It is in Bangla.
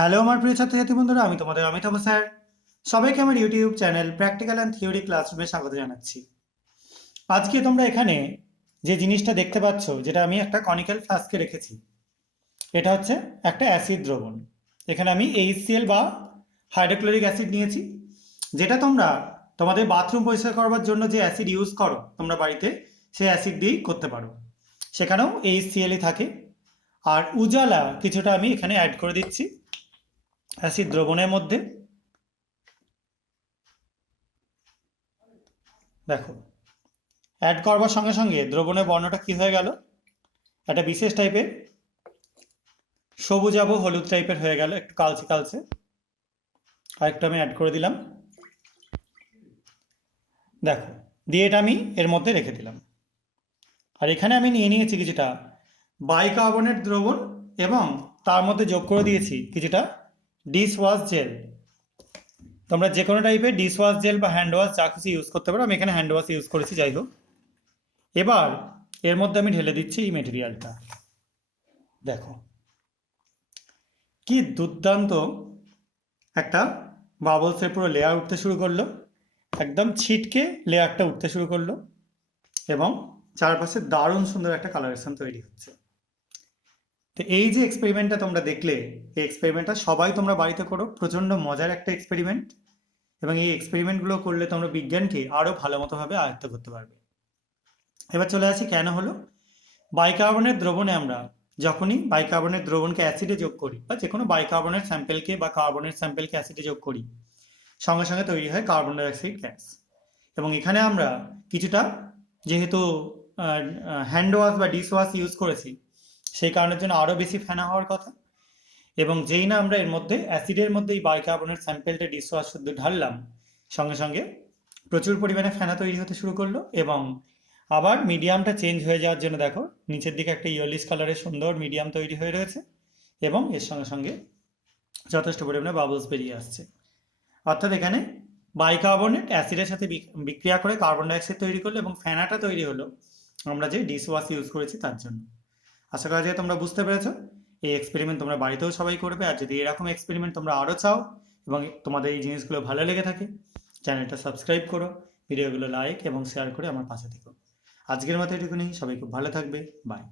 হ্যালো আমার প্রিয় ছাত্রছাত্রী বন্ধুরা, আমি তোমাদের অমিতাভ স্যার। সবাইকে আমার YouTube channel practical and theory ক্লাসরুমে স্বাগত জানাচ্ছি। আজকে তোমরা এখানে যে জিনিসটা দেখতে পাচ্ছ, যেটা আমি একটা কনিক্যাল ফ্লাস্কে রেখেছি, এটা হচ্ছে একটা অ্যাসিড দ্রবণ। এখানে আমি HCl বা হাইড্রোক্লোরিক অ্যাসিড নিয়েছি, যেটা তোমরা তোমাদের বাথরুম পরিষ্কার করবার জন্য যে অ্যাসিড ইউজ করো তোমরা বাড়িতে, সেই অ্যাসিড দিয়েই করতে পারো। সেখানেও HClই থাকে। আর উজালা কিছুটা আমি এখানে অ্যাড করে দিচ্ছি অ্যাসিড দ্রবণের মধ্যে। দেখো, অ্যাড করবার সঙ্গে সঙ্গে দ্রবণের বর্ণটা কি হয়ে গেল, একটা বিশেষ টাইপের সবুজাভ হলুদ টাইপের হয়ে গেল, একটু কালচে কালচে। আরেকটু আমি অ্যাড করে দিলাম। দেখো, দিয়ে এটা আমি এর মধ্যে রেখে দিলাম। আর এখানে আমি নিয়ে নিয়েছি কিছুটা বাইকার্বনেট দ্রবণ এবং তার মধ্যে যোগ করে দিয়েছি কিছুটা ডিশ ওয়াশ জেল। তোমরা যে কোনো টাইপের ডিশ ওয়াশ জেল বা হ্যান্ড ওয়াশ যা কিছু ইউজ করতে পারো, আমি এখানে হ্যান্ড ওয়াশ ইউজ করেছি। যাই হোক, এবার এর মধ্যে আমি ঢেলে দিচ্ছি এই মেটেরিয়ালটা। দেখো কি দুর্দান্ত একটা বাবলসের পুরো লেয়ার উঠতে শুরু করলো, একদম ছিটকে লেয়ারটা উঠতে শুরু করলো এবং চারপাশে দারুণ সুন্দর একটা কালারেশন তৈরি হচ্ছে। তো এই যে এক্সপেরিমেন্টটা তোমরা দেখলে, এই এক্সপেরিমেন্টটা সবাই তোমরা বাড়িতে করো। প্রচণ্ড মজার একটা এক্সপেরিমেন্ট, এবং এই এক্সপেরিমেন্টগুলো করলে তোমরা বিজ্ঞানকে আরও ভালো মতোভাবে আয়ত্ত করতে পারবে। এবার চলে আসি কেন হলো। বাইকার্বনেট দ্রবণে আমরা যখনই বাইকার্বনেট দ্রবণকে অ্যাসিডে যোগ করি, বা যে কোনো বাইকার্বনেট স্যাম্পেলকে বা কার্বনেট স্যাম্পেলকে অ্যাসিডে যোগ করি, সঙ্গে সঙ্গে তৈরি হয় কার্বন ডাইঅক্সাইড গ্যাস। এবং এখানে আমরা কিছুটা, যেহেতু হ্যান্ড ওয়াশ বা ডিশ ওয়াশ ইউজ করেছি, সেই কারণের জন্য আরও বেশি ফেনা হওয়ার কথা। এবং যেই না আমরা এর মধ্যে অ্যাসিডের মধ্যে এই বাইকার্বনেট স্যাম্পেলটা ডিশ ওয়াশ শুদ্ধ ঢাললাম, সঙ্গে সঙ্গে প্রচুর পরিমাণে ফেনা তৈরি হতে শুরু করলো। এবং আবার মিডিয়ামটা চেঞ্জ হয়ে যাওয়ার জন্য দেখো নিচের দিকে একটা ইয়েলিশ কালারের সুন্দর মিডিয়াম তৈরি হয়ে রয়েছে, এবং এর সঙ্গে সঙ্গে যথেষ্ট পরিমাণে বাবলস বেরিয়ে আসছে। অর্থাৎ এখানে বাইকার্বনেট অ্যাসিডের সাথে বিক্রিয়া করে কার্বন ডাইঅক্সাইড তৈরি করলো, এবং ফেনাটা তৈরি হলো আমরা যে ডিশ ওয়াশ ইউজ করেছি তার জন্য। আশা করা যায় তোমরা বুঝতে পেরেছো। এই এক্সপেরিমেন্ট তোমরা বাড়িতেও সবাই করবে। আর যদি এরকম এক্সপেরিমেন্ট তোমরা আরও চাও এবং তোমাদের এই জিনিসগুলো ভালো লেগে থাকে, চ্যানেলটা সাবস্ক্রাইব করো, ভিডিওগুলো লাইক এবং শেয়ার করে আমার পাশে থেকো। আজকের মতো এটুকুনি। সবাই খুব ভালো থাকবে। বাই।